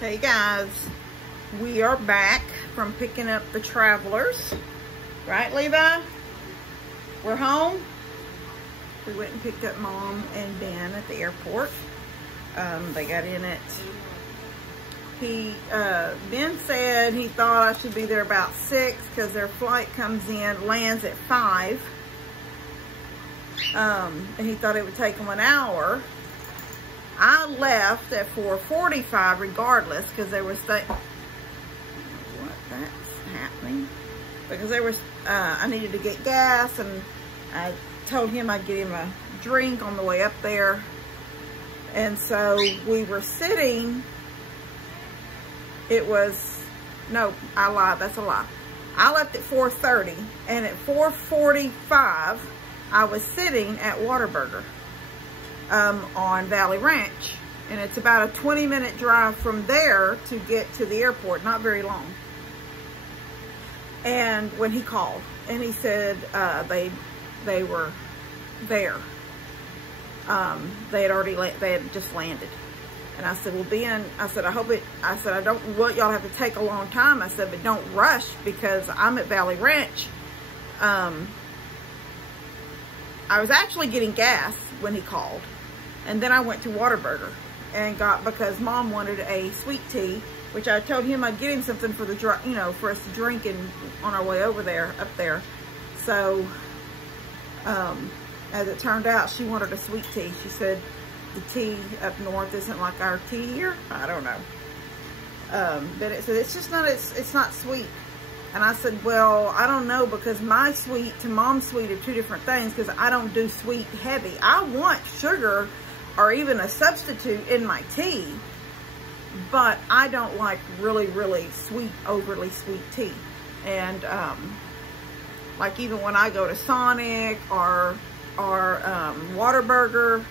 Hey guys, we are back from picking up the travelers. Right, Levi? We're home. We went and picked up Mom and Ben at the airport. They got in at, Ben said he thought I should be there about 6 because their flight lands at 5. And he thought it would take them an hour. I left at 4:45 regardless because they were staying. What that's happening? Because they were, I needed to get gas, and I told him I'd get him a drink on the way up there. And so we were sitting. No, I lied. That's a lie. I left at 4:30, and at 4:45, I was sitting at Whataburger. On Valley Ranch, and it's about a 20-minute drive from there to get to the airport, not very long. And when he called, and he said they were there, they had just landed. And I said, well, Ben, I said, I don't want y'all to have to take a long time. I said, but don't rush because I'm at Valley Ranch. I was actually getting gas when he called. And then I went to Whataburger and because Mom wanted a sweet tea, which I told him I'd get him something for for us to drink on our way up there. So, as it turned out, she wanted a sweet tea. She said the tea up north isn't like our tea here. I don't know. But it said it's not sweet. And I said, well, I don't know, because my sweet to Mom's sweet are two different things, because I don't do sweet heavy. I want sugar or even a substitute in my tea, but I don't like really, really sweet, overly sweet tea. And like even when I go to Sonic or Whataburger,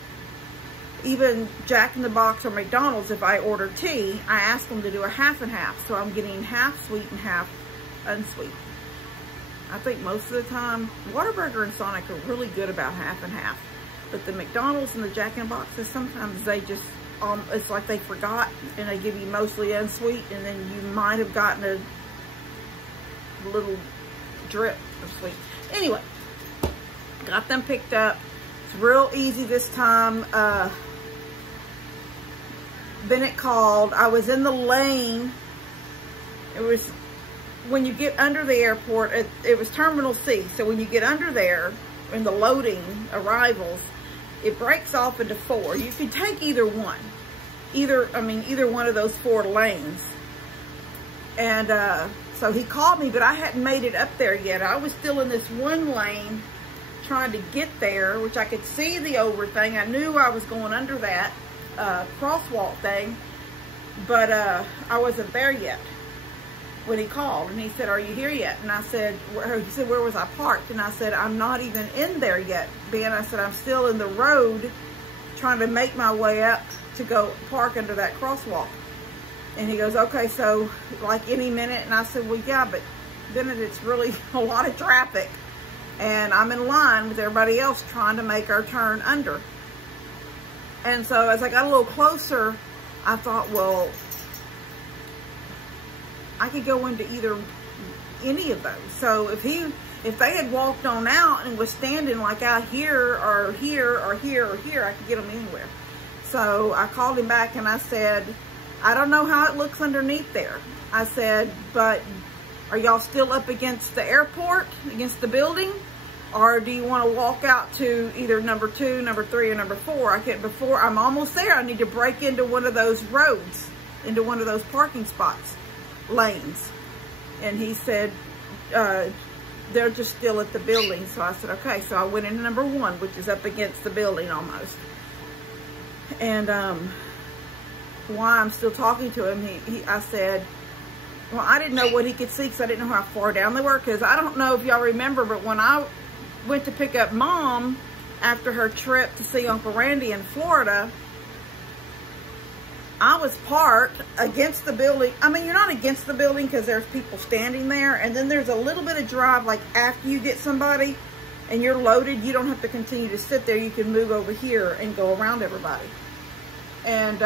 even Jack in the Box or McDonald's, if I order tea, I ask them to do a half and half. So I'm getting half sweet and half unsweet. I think most of the time, Whataburger and Sonic are really good about half and half. But the McDonald's and the Jack in the Boxes, sometimes they just, it's like they forgot and they give you mostly unsweet, and then you might have gotten a little drip of sweet. Anyway, got them picked up. It's real easy this time. Bennett called. I was in the lane. It was, when you get under the airport, it was Terminal C. So when you get under there in the loading arrivals, it breaks off into 4. You can take either one. Either one of those 4 lanes. And so he called me, but I hadn't made it up there yet. I was still in this one lane trying to get there, which I could see the over thing. I knew I was going under that crosswalk thing, but I wasn't there yet when he called. And he said, are you here yet? And I said, he said, where was I parked? And I said, I'm not even in there yet, Ben. I said, I'm still in the road trying to make my way up to go park under that crosswalk. And he goes, okay, so like any minute? And I said, well, yeah, but then it's really a lot of traffic. And I'm in line with everybody else trying to make our turn under. And so as I got a little closer, I thought, well, I could go into any of those. So if they had walked on out and was standing like out here or here or here or here, I could get them anywhere. So I called him back and I said, I don't know how it looks underneath there. I said, but are y'all still up against the airport, against the building? Or do you want to walk out to either number 2, number 3, or number 4? Before I'm almost there, I need to break into one of those roads, into one of those parking spots, lanes. And he said, they're just still at the building. So I said, okay. So I went into number 1, which is up against the building almost. And while I'm still talking to him, I said, well, I didn't know what he could see because I didn't know how far down they were. Because I don't know if y'all remember, but when I went to pick up Mom after her trip to see Uncle Randy in Florida, I was parked against the building. I mean, you're not against the building because there's people standing there. And then there's a little bit of drive, like after you get somebody and you're loaded, you don't have to continue to sit there. You can move over here and go around everybody. And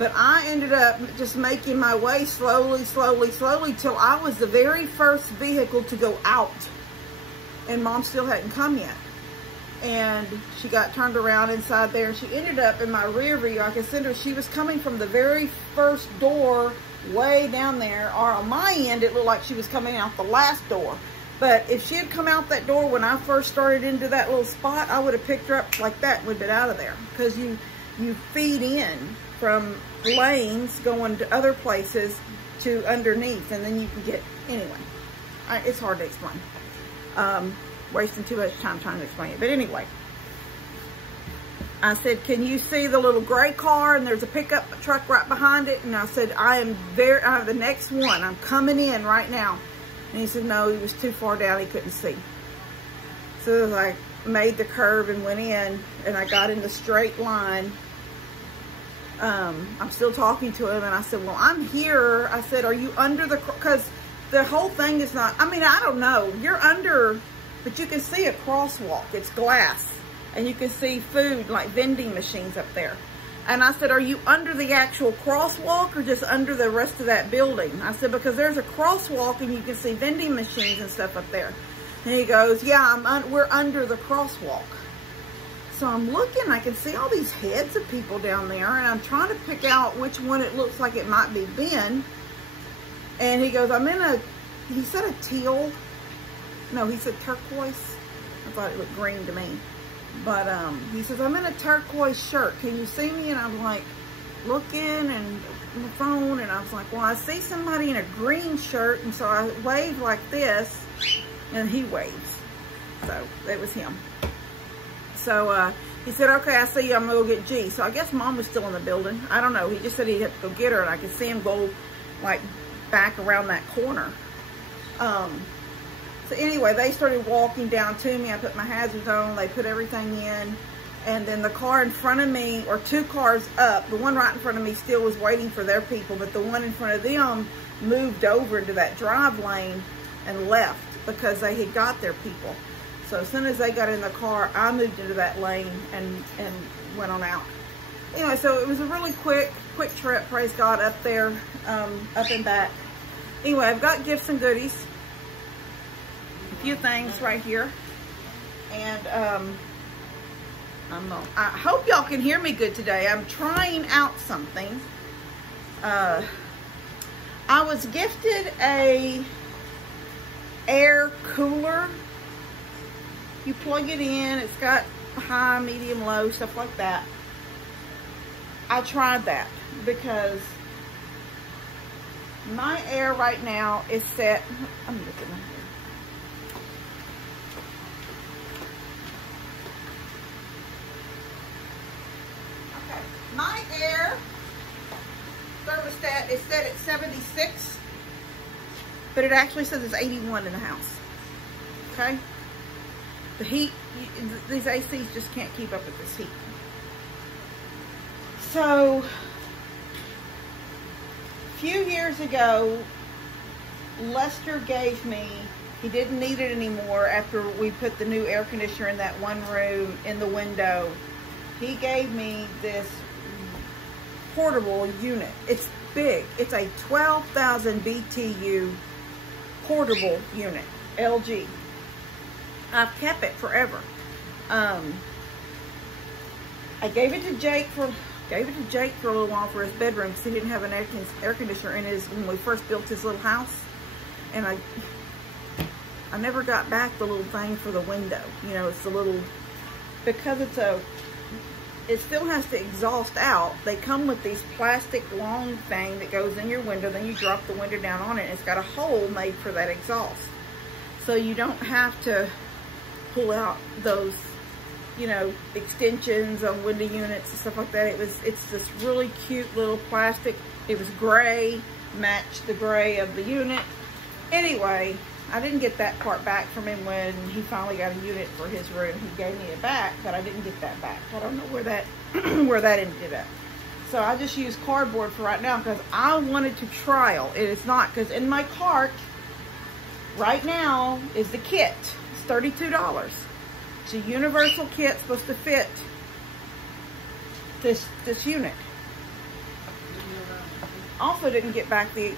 But I ended up just making my way slowly, slowly, slowly till I was the very first vehicle to go out. And Mom still hadn't come yet. And she got turned around inside there. She ended up in my rear view. I could see her. She was coming from the very first door way down there. Or on my end, it looked like she was coming out the last door. But if she had come out that door when I first started into that little spot, I would have picked her up like that and would have been out of there. Because you feed in from lanes going to other places to underneath. And then you can get, anyway, it's hard to explain. Wasting too much time trying to explain it. But anyway, I said, can you see the little gray car? And there's a pickup truck right behind it. And I said, I am the next one. I'm coming in right now. And he said, no, he was too far down. He couldn't see. So I made the curve and went in, and I got in the straight line. I'm still talking to him, and I said, well, I'm here. I said, are you under the, because the whole thing is not, I mean, I don't know. You're under, but you can see a crosswalk. It's glass, and you can see food, like vending machines up there. And I said, are you under the actual crosswalk or just under the rest of that building? I said, because there's a crosswalk and you can see vending machines and stuff up there. And he goes, yeah, we're under the crosswalk. So I'm looking, I can see all these heads of people down there, and I'm trying to pick out which one it looks like it might be Ben. And he goes, I'm in a, he said a teal. No, he said turquoise. I thought it looked green to me. But he says, I'm in a turquoise shirt. Can you see me? And I'm like looking and on the phone, and I was like, well, I see somebody in a green shirt. And so I waved like this, and he waves. So it was him. So he said, okay, I see you. I'm going to go get G. So I guess Mom was still in the building. I don't know. He just said he'd have to go get her, and I could see him go like back around that corner. So anyway, they started walking down to me. I put my hazards on. They put everything in. And then the car in front of me, or two cars up, the one right in front of me still was waiting for their people, but the one in front of them moved over into that drive lane and left because they had got their people. So as soon as they got in the car, I moved into that lane and went on out. Anyway, so it was a really quick trip, praise God, up there, up and back. Anyway, I've got gifts and goodies. A few things right here. And I hope y'all can hear me good today. I'm trying out something. I was gifted a air cooler. You plug it in, it's got high, medium, low, stuff like that. I tried that because my air right now is set. I'm looking at here. Okay, my air thermostat is set at 76, but it actually says it's 81 in the house. Okay. The heat, these ACs just can't keep up with this heat. So, a few years ago, Lester gave me, he didn't need it anymore after we put the new air conditioner in that one room in the window. He gave me this portable unit. It's big. It's a 12,000 BTU portable unit, LG. I've kept it forever. I gave it to Jake for a little while for his bedroom because he didn't have an air conditioner in his when we first built his little house, and I never got back the little thing for the window. You know, it's the little, because it still has to exhaust out. They come with these plastic long thing that goes in your window. Then you drop the window down on it, and it's got a hole made for that exhaust, so you don't have to pull out those, you know, extensions on window units and stuff like that. It's this really cute little plastic. It was gray, matched the gray of the unit. Anyway, I didn't get that part back from him when he finally got a unit for his room. He gave me it back, but I didn't get that back. I don't know where that where that ended up. So I just use cardboard for right now because I wanted to trial. It is not, because in my cart right now is the kit. $32. It's a universal kit supposed to fit this unit. Also didn't get back the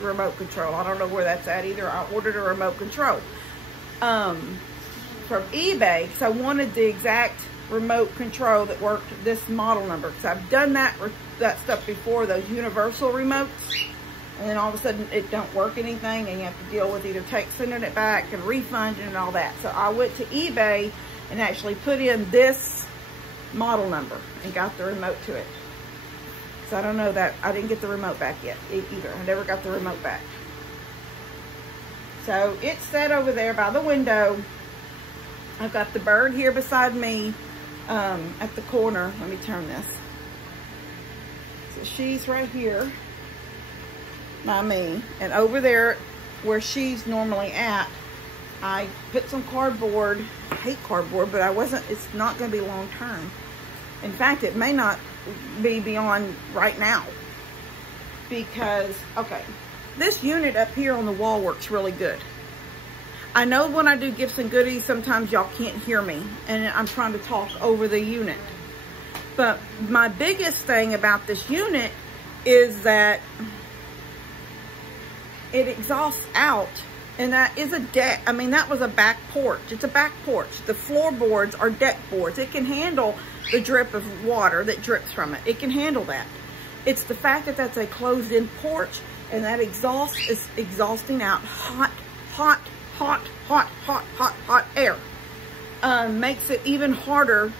remote control. I don't know where that's at either. I ordered a remote control from eBay because I wanted the exact remote control that worked this model number, because I've done that stuff before, those universal remotes, and then all of a sudden it don't work anything and you have to deal with either sending it back and refunding and all that. So I went to eBay and actually put in this model number and got the remote to it. So I don't know that I didn't get the remote back yet either. I never got the remote back. So it's set over there by the window. I've got the bird here beside me at the corner. Let me turn this. So she's right here by me, and over there where she's normally at, I put some cardboard. I hate cardboard, but it's not going to be long term. In fact, it may not be beyond right now, because, okay, this unit up here on the wall works really good. I know when I do gifts and goodies, sometimes y'all can't hear me, and I'm trying to talk over the unit. But my biggest thing about this unit is that it exhausts out, and that is a deck. I mean, that was a back porch. It's a back porch. The floorboards are deck boards. It can handle the drip of water that drips from it. It can handle that. It's the fact that that's a closed-in porch, and that exhaust is exhausting out hot air. Makes it even harder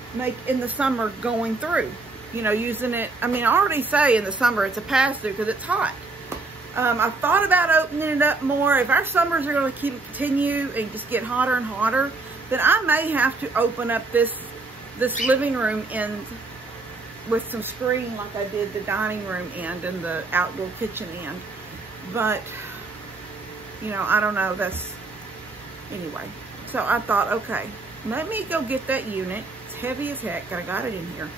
in the summer going through. You know, using it, I mean, I already say in the summer it's a pass-through because it's hot. I've thought about opening it up more. If our summers are going to continue and just get hotter and hotter, then I may have to open up this living room end with some screen like I did the dining room end and the outdoor kitchen end. But, you know, I don't know. Anyway, so I thought, okay, let me go get that unit. It's heavy as heck. I got it in here.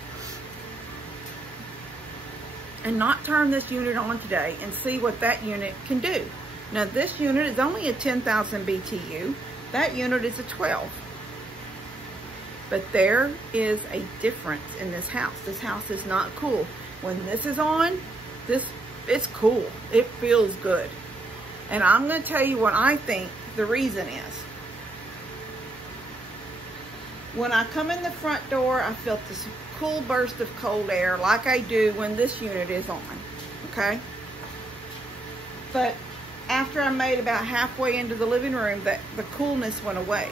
And not turn this unit on today and see what that unit can do. Now, this unit is only a 10,000 BTU. That unit is a 12. But there is a difference in this house. This house is not cool. When this is on, it's cool. It feels good. And I'm going to tell you what I think the reason is. When I come in the front door, I felt this cool burst of cold air like I do when this unit is on, okay? But after I made about halfway into the living room, the coolness went away.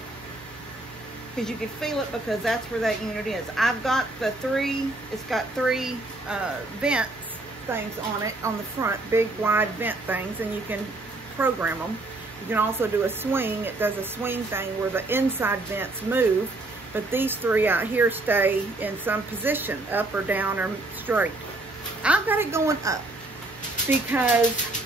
Because you could feel it, because that's where that unit is. I've got it's got three vents things on it, on the front, big wide vent things, and you can program them. You can also do a swing. It does a swing thing where the inside vents move, but these three out here stay in some position, up or down or straight. I've got it going up because,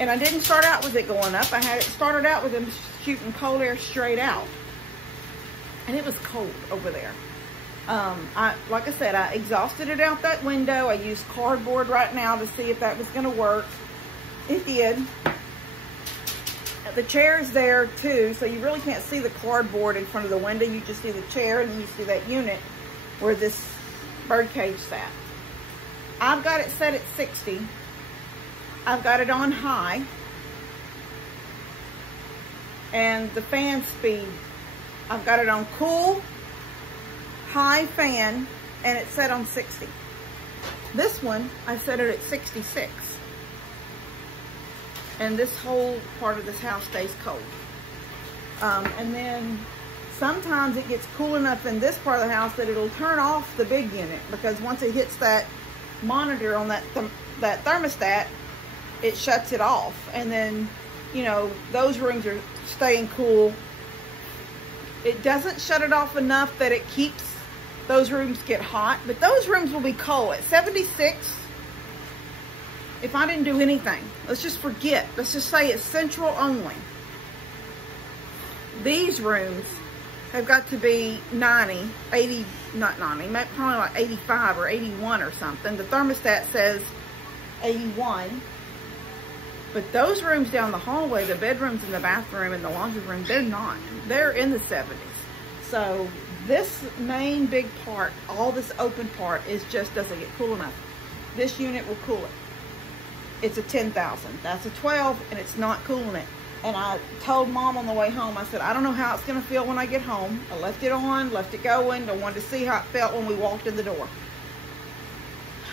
and I didn't start out with it going up. I had it started out with them shooting cold air straight out. And it was cold over there. Like I said, I exhausted it out that window. I used cardboard right now to see if that was going to work. It did. The chair is there too, so you really can't see the cardboard in front of the window. You just see the chair, and then you see that unit where this bird cage sat. I've got it set at 60. I've got it on high. And the fan speed, I've got it on cool, high fan, and it's set on 60. This one, I set it at 66. And this whole part of this house stays cold. And then sometimes it gets cool enough in this part of the house that it'll turn off the big unit, because once it hits that monitor on that thermostat, it shuts it off. And then, you know, those rooms are staying cool. It doesn't shut it off enough that it keeps those rooms get hot, but those rooms will be cold at 76. If I didn't do anything, let's just forget. Let's just say it's central only. These rooms have got to be 90, 80, not 90, probably like 85 or 81 or something. The thermostat says 81. But those rooms down the hallway, the bedrooms and the bathroom and the laundry room, they're not. They're in the 70s. So this main big part, all this open part, doesn't get cool enough. This unit will cool it. it's a 10,000. That's a 12, and it's not cooling it. And I told Mom on the way home, I said, I don't know how it's gonna feel when I get home. I left it on, left it going. I wanted to see how it felt when we walked in the door.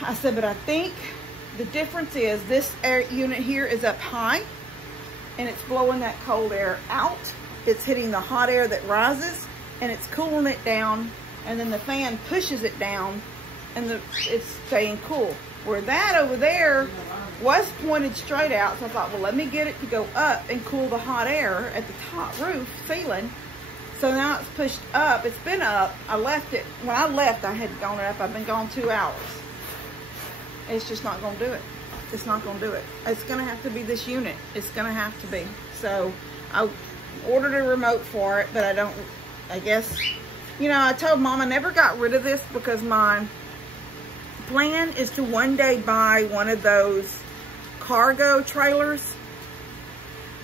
I said, but I think the difference is this air unit here is up high, and it's blowing that cold air out. It's hitting the hot air that rises, and it's cooling it down, and then the fan pushes it down, and it's staying cool. Where that over there was pointed straight out, so I thought, well, let me get it to go up and cool the hot air at the top roof ceiling. So now it's pushed up. It's been up. I left it. When I left, I had gone up. I've been gone 2 hours. It's just not going to do it. It's not going to do it. It's going to have to be this unit. It's going to have to be. So I ordered a remote for it, but I guess, you know, I told Mom I never got rid of this because my plan is to one day buy one of those cargo trailers.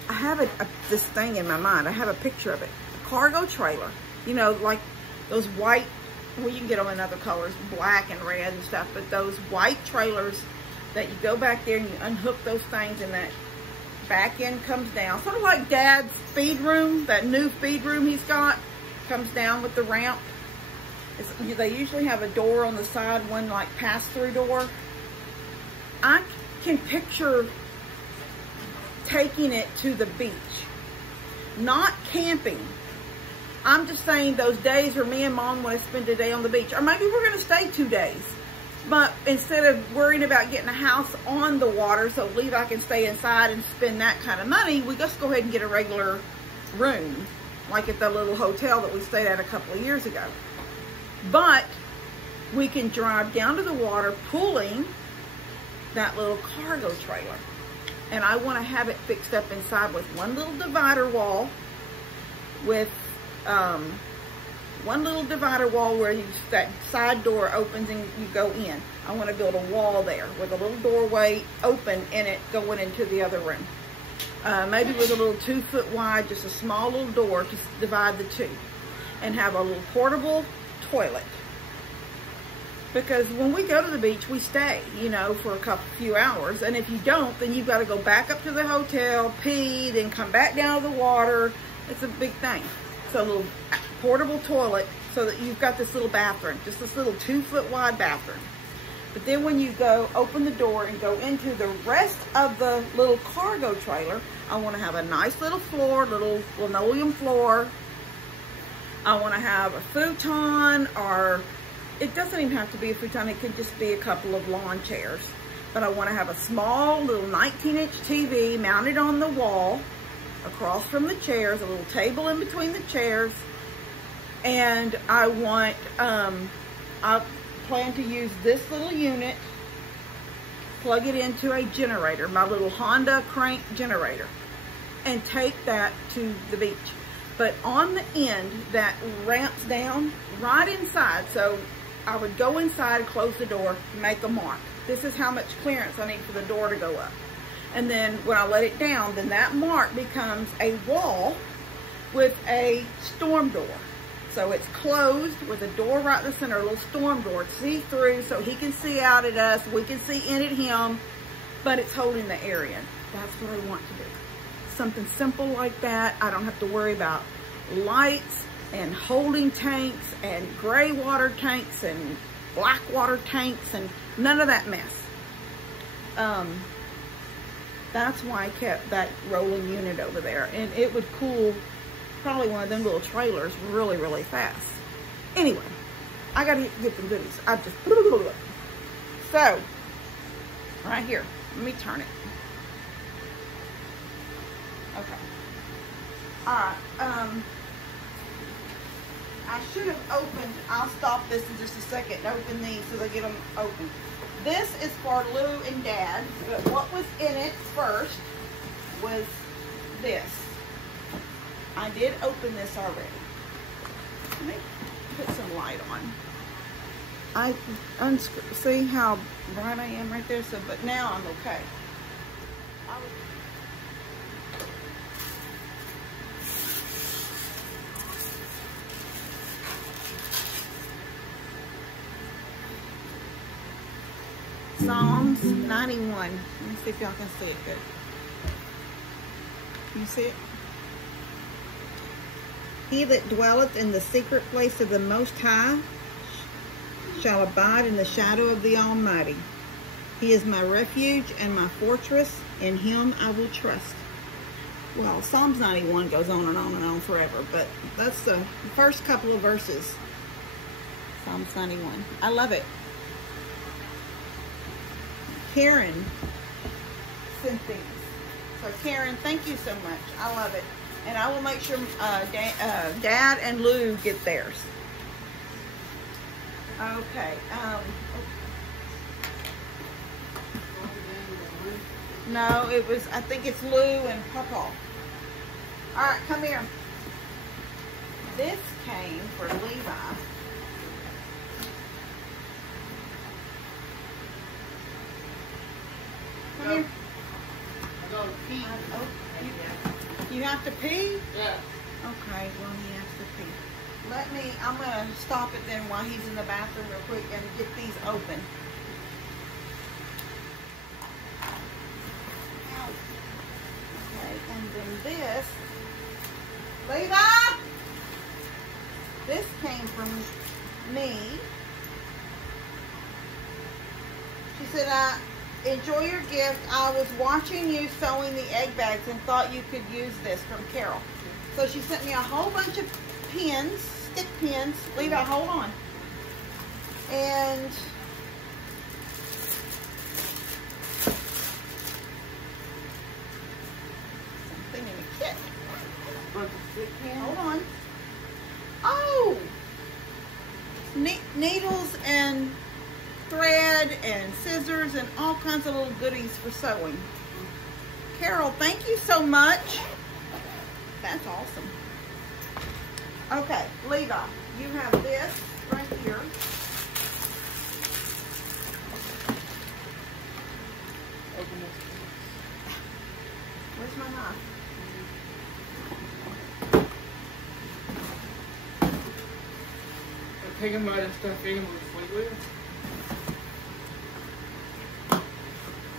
I have this thing in my mind. I have a picture of it. A cargo trailer. You know, like those white, well, you can get them in other colors, black and red and stuff, but those white trailers that you go back there and you unhook those things and that back end comes down. Sort of like Dad's feed room, that new feed room he's got, comes down with the ramp. They usually have a door on the side, one like pass-through door. I can picture taking it to the beach, not camping. I'm just saying those days where me and Mom want to spend a day on the beach, or maybe we're going to stay 2 days. But instead of worrying about getting a house on the water so Levi can stay inside and spend that kind of money, we just go ahead and get a regular room, like at the little hotel that we stayed at a couple of years ago. But we can drive down to the water pulling that little cargo trailer. And I want to have it fixed up inside with one little divider wall with one little divider wall where that side door opens and you go in. I want to build a wall there with a little doorway open in it going into the other room. Maybe with a little 2 foot wide, just a small little door to divide the two. And have a little portable toilet. Because when we go to the beach, we stay, you know, for a few hours. And if you don't, then you've got to go back up to the hotel, pee, then come back down to the water. It's a big thing. So a little portable toilet so that you've got this little bathroom, just this little 2 foot wide bathroom. But then when you go open the door and go into the rest of the little cargo trailer, I want to have a nice little floor, little linoleum floor. I want to have a futon, or it doesn't even have to be a futon. It could just be a couple of lawn chairs. But I want to have a small little 19-inch TV mounted on the wall across from the chairs, a little table in between the chairs. And I want, I plan to use this little unit, plug it into a generator, my little Honda crank generator, and take that to the beach. But on the end that ramps down right inside, so I would go inside, close the door, make a mark. This is how much clearance I need for the door to go up. And then when I let it down, then that mark becomes a wall with a storm door. So it's closed with a door right in the center, a little storm door, see-through, so he can see out at us, we can see in at him, but it's holding the air in. That's what I want to do. Something simple like that. I don't have to worry about lights and holding tanks and gray water tanks and black water tanks and none of that mess. That's why I kept that rolling unit over there, and it would cool probably one of them little trailers really, really fast. Anyway, I gotta get them goodies. I just, so, right here, let me turn it. Okay. Alright, I should have opened, I'll stop this in just a second and open these so they get them open. This is for Lou and Dad, but what was in it first was this. I did open this already. Let me put some light on. See how bright I am right there? So, but now I'm okay. Psalms 91. Let me see if y'all can see it good. Can you see it? He that dwelleth in the secret place of the Most High shall abide in the shadow of the Almighty. He is my refuge and my fortress. In him I will trust. Well, Psalms 91 goes on and on and on forever, but that's the first couple of verses. Psalms 91. I love it. Karen sent these. So Karen, thank you so much. I love it. And I will make sure Dad and Lou get theirs. Okay. No, it was, I think it's Lou and Papa. All right, come here. This came for Levi. Come here. I gotta pee. You have to pee? Yeah. Okay, well, he has to pee. I'm going to stop it then while he's in the bathroom real quick and get these open. Okay, and then this. Levi! This came from me. She said, enjoy your gift. I was watching you sewing the egg bags and thought you could use this, from Carol. So she sent me a whole bunch of pins, stick pins. Levi, hold on. And something in a kit. Hold on. Oh! Needles and thread and scissors and all kinds of little goodies for sewing. Carol, thank you so much. That's awesome. Okay, Levi, you have this right here. Open it. Where's my knife? Take him by the stuffed animal with Fleetwood.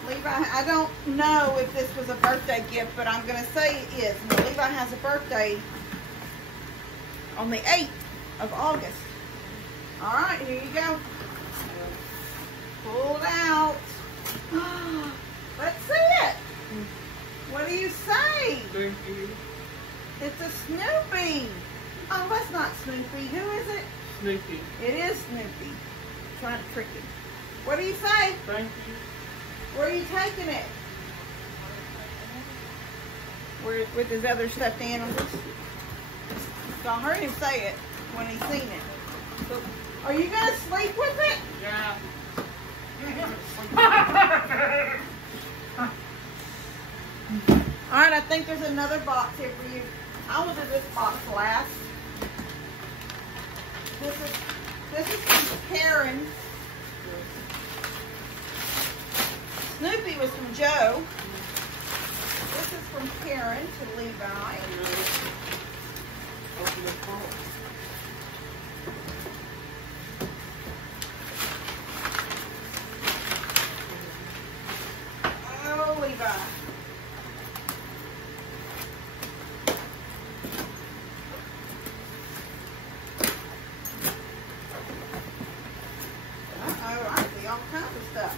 Levi, I don't know if this was a birthday gift, but I'm going to say it is. Now, Levi has a birthday on the 8th of August. All right, here you go. Pull it out. Let's see it. What do you say? Thank you. It's a Snoopy. Oh, that's not Snoopy. Who is it? Snoopy. It is Snoopy. Trying to trick him. What do you say? Thank you. Where are you taking it? With his other stuffed animals. So I heard him say it when he seen it. So, are you going to sleep with it? Yeah. All right, I think there's another box here for you. I will do this box last. This is from Karen. Snoopy was from Joe. This is from Karen to Levi. Open the phone. Oh, Levi. Uh-oh, I see all kinds of stuff.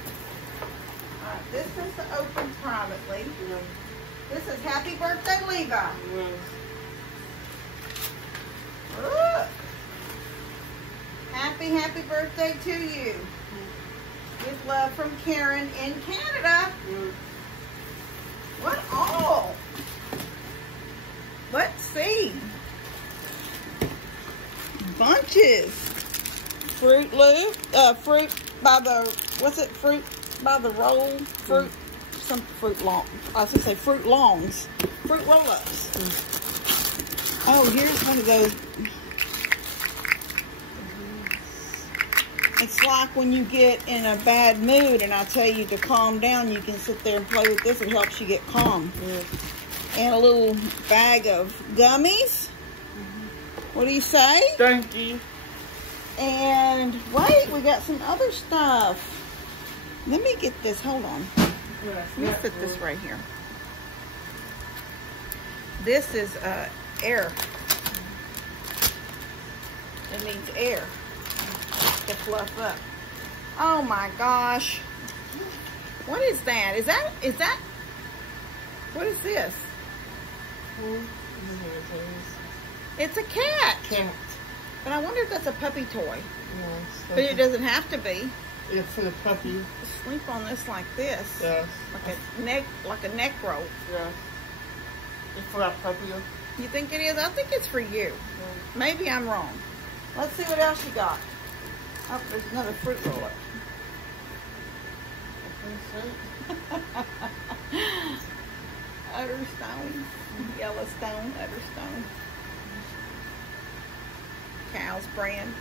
All right, this is to open privately. Yeah. This is Happy Birthday, Levi. Yes. Look. Happy birthday to you. With love from Karen in Canada. Yes. What all? Let's see. Bunches. Fruit Loop. Fruit by the, what's it? Fruit by the roll. Fruit. Some fruit long. I was going to say fruit longs. Fruit roll-ups. Oh, here's one of those. It's like when you get in a bad mood and I tell you to calm down, you can sit there and play with this. It helps you get calm. Yes. And a little bag of gummies. What do you say? Thank you. And wait, we got some other stuff. Let me get this. Hold on. Yeah, Let me put this right here. This is air. It needs air to fluff up. Oh my gosh. What is that? Is that, what is this? It's a cat. Cat. But I wonder if that's a puppy toy. Yes. But it doesn't have to be. It's for the puppy. Sleep on this like this. Yes. Like a neck roll. Yes. It's for our puppy. You think it is? I think it's for you. Maybe I'm wrong. Let's see what else you got. Oh, there's another fruit roller. Udderstone. Yellowstone. Udderstone. Cow's brand.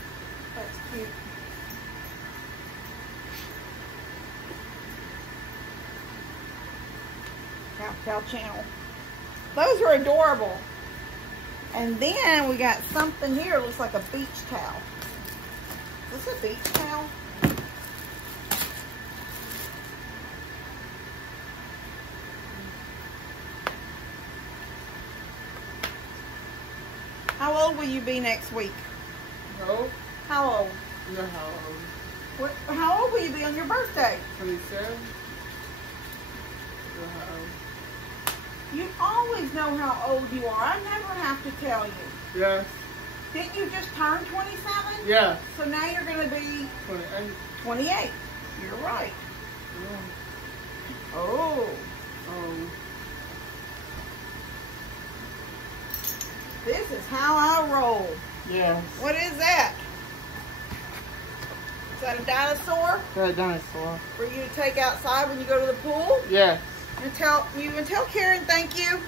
That's cute. Cow Channel. Those are adorable. And then we got something here. It looks like a beach towel. Is this a beach towel? How old will you be next week? No. How old? You know how old? What? How old will you be on your birthday? 27. You know how old? You always know how old you are. I never have to tell you. Yes. Didn't you just turn 27? Yes. So now you're going to be 28. 28. You're right. Yeah. Oh. This is how I roll. Yes. What is that? Is that a dinosaur That dinosaur. for you to take outside when you go to the pool? Yes. And tell Karen thank you.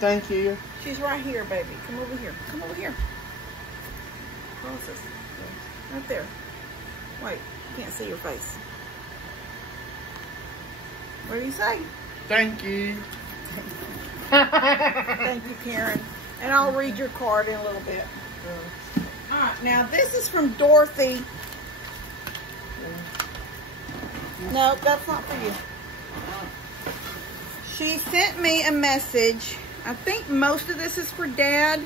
Thank you. She's right here, baby. Come over here. Come over here. Cross this. Right there. Wait, can't see your face. What do you say? Thank you. Thank you, Karen. And I'll read your card in a little bit. All right, now this is from Dorothy. No, that's not for you. She sent me a message. I think most of this is for Dad.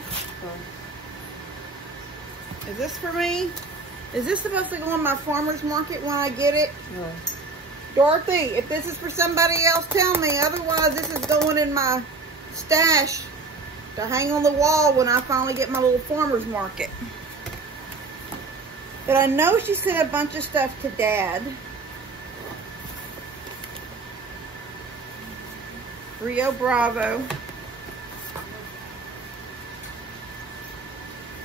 Is this for me? Is this supposed to go on my farmer's market when I get it? No. Dorothy, if this is for somebody else, tell me. Otherwise, this is going in my stash to hang on the wall when I finally get my little farmer's market. But I know she sent a bunch of stuff to Dad. Rio Bravo.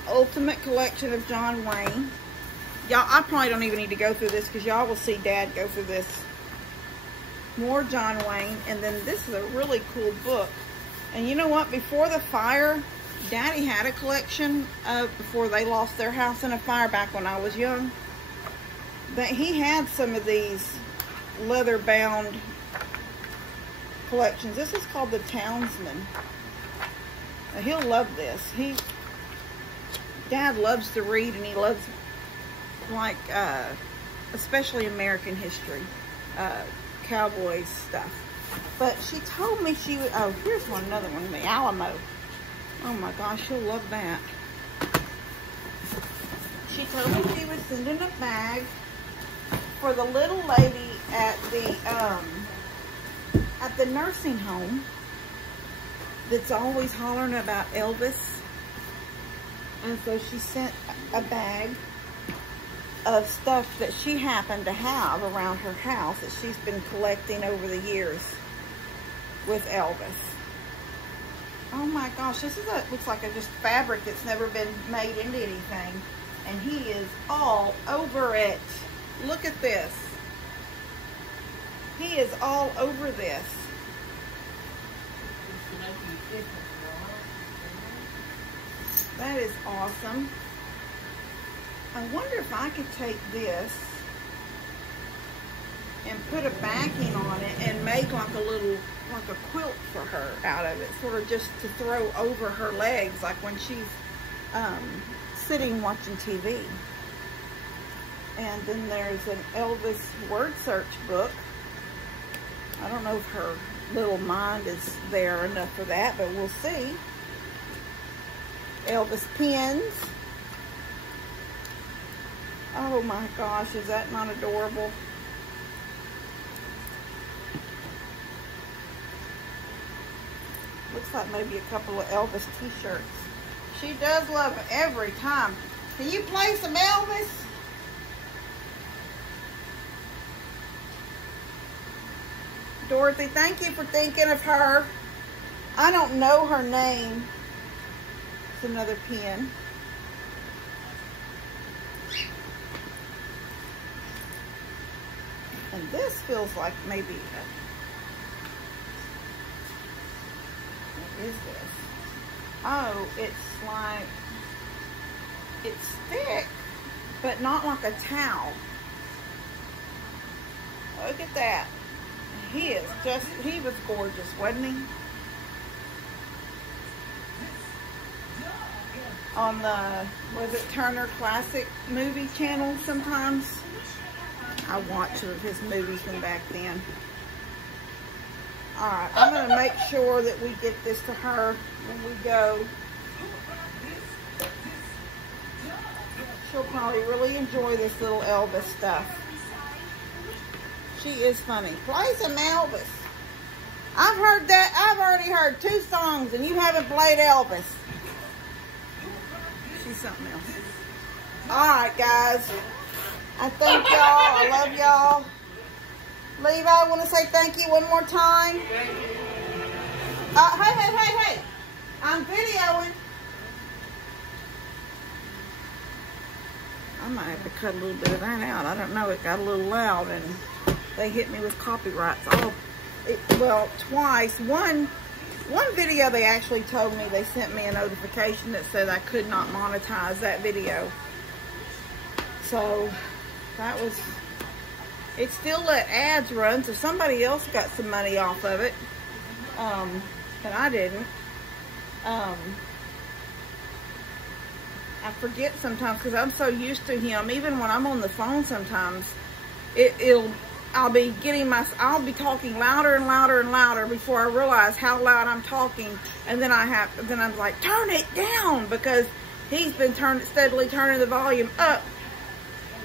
Ultimate collection of John Wayne. Y'all, I probably don't even need to go through this because y'all will see Dad go through this. More John Wayne. And then this is a really cool book. And you know what? Before the fire, Daddy had a collection before they lost their house in a fire back when I was young. But he had some of these leather-bound collections. This is called the Townsman. Now, he'll love this. Dad loves to read, and he loves, like, especially American history, cowboys stuff. But she told me she would, oh, here's another one, the Alamo. Oh my gosh, she'll love that. She told me she was sending a bag for the little lady at the nursing home that's always hollering about Elvis. And so she sent a bag of stuff that she happened to have around her house that she's been collecting over the years with Elvis. Oh my gosh, this is looks like just fabric that's never been made into anything. And he is all over it. Look at this. He is all over this. That is awesome. I wonder if I could take this and put a backing on it and make like a quilt for her out of it, sort of just to throw over her legs, like when she's sitting watching TV. And then there's an Elvis word search book. I don't know if her little mind is there enough for that, but we'll see. Elvis pins. Oh my gosh, is that not adorable? Looks like maybe a couple of Elvis t-shirts. She does love him every time. Can you play some Elvis? Dorothy, thank you for thinking of her. I don't know her name. It's another pin. And this feels like maybe what is this? Oh, it's like, it's thick, but not like a towel. Look at that. He was gorgeous, wasn't he? On the, was it Turner Classic Movie Channel sometimes? I watched some of his movies from back then. Alright, I'm going to make sure that we get this to her when we go. She'll probably really enjoy this little Elvis stuff. She is funny. Play some Elvis. I've heard that. I've already heard 2 songs and you haven't played Elvis. She's something else. Alright, guys. I thank y'all. I love y'all. Levi, I want to say thank you one more time. Thank you. Hey. I'm videoing. I might have to cut a little bit of that out. I don't know. It got a little loud and they hit me with copyrights. Well, twice. One video they actually told me, they sent me a notification that said I could not monetize that video. So that was, it still let ads run, so somebody else got some money off of it. But I didn't. I forget sometimes because I'm so used to him. Even when I'm on the phone sometimes, I'll be talking louder and louder and louder before I realize how loud I'm talking. And then I'm like, turn it down, because he's been steadily turning the volume up.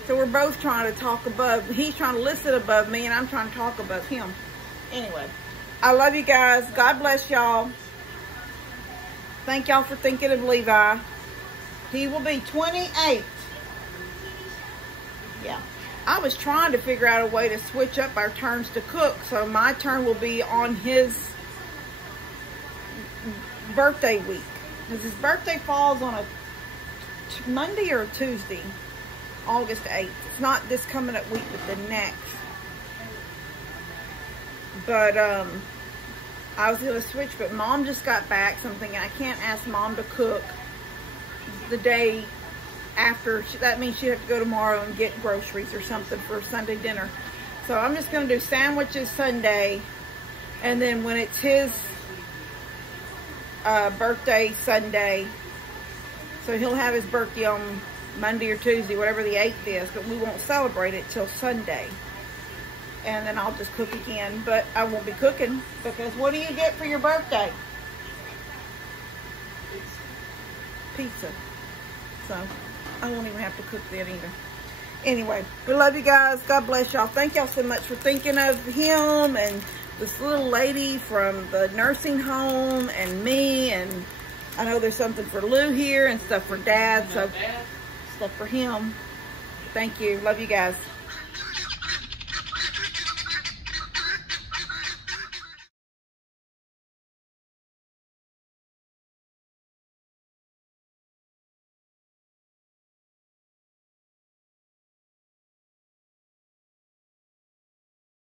So we're both trying to talk above. He's trying to listen above me and I'm trying to talk above him. Anyway, I love you guys. God bless y'all. Thank y'all for thinking of Levi. He will be 28. Yeah. I was trying to figure out a way to switch up our turns to cook, so my turn will be on his birthday week. Because his birthday falls on a Monday or a Tuesday, August 8th. It's not this coming up week, but the next. But I was going to switch, but Mom just got back, so I'm thinking I can't ask Mom to cook the day after. That means she'd have to go tomorrow and get groceries or something for Sunday dinner. So I'm just going to do sandwiches Sunday, and then when it's his birthday Sunday, so he'll have his birthday on Monday or Tuesday, whatever the 8th is, but we won't celebrate it till Sunday. And then I'll just cook again, but I won't be cooking, because what do you get for your birthday? Pizza. So I won't even have to cook then either. Anyway, we love you guys. God bless y'all. Thank y'all so much for thinking of him and this little lady from the nursing home and me. And I know there's something for Lou here and stuff for Dad. So stuff for him. Thank you. Love you guys.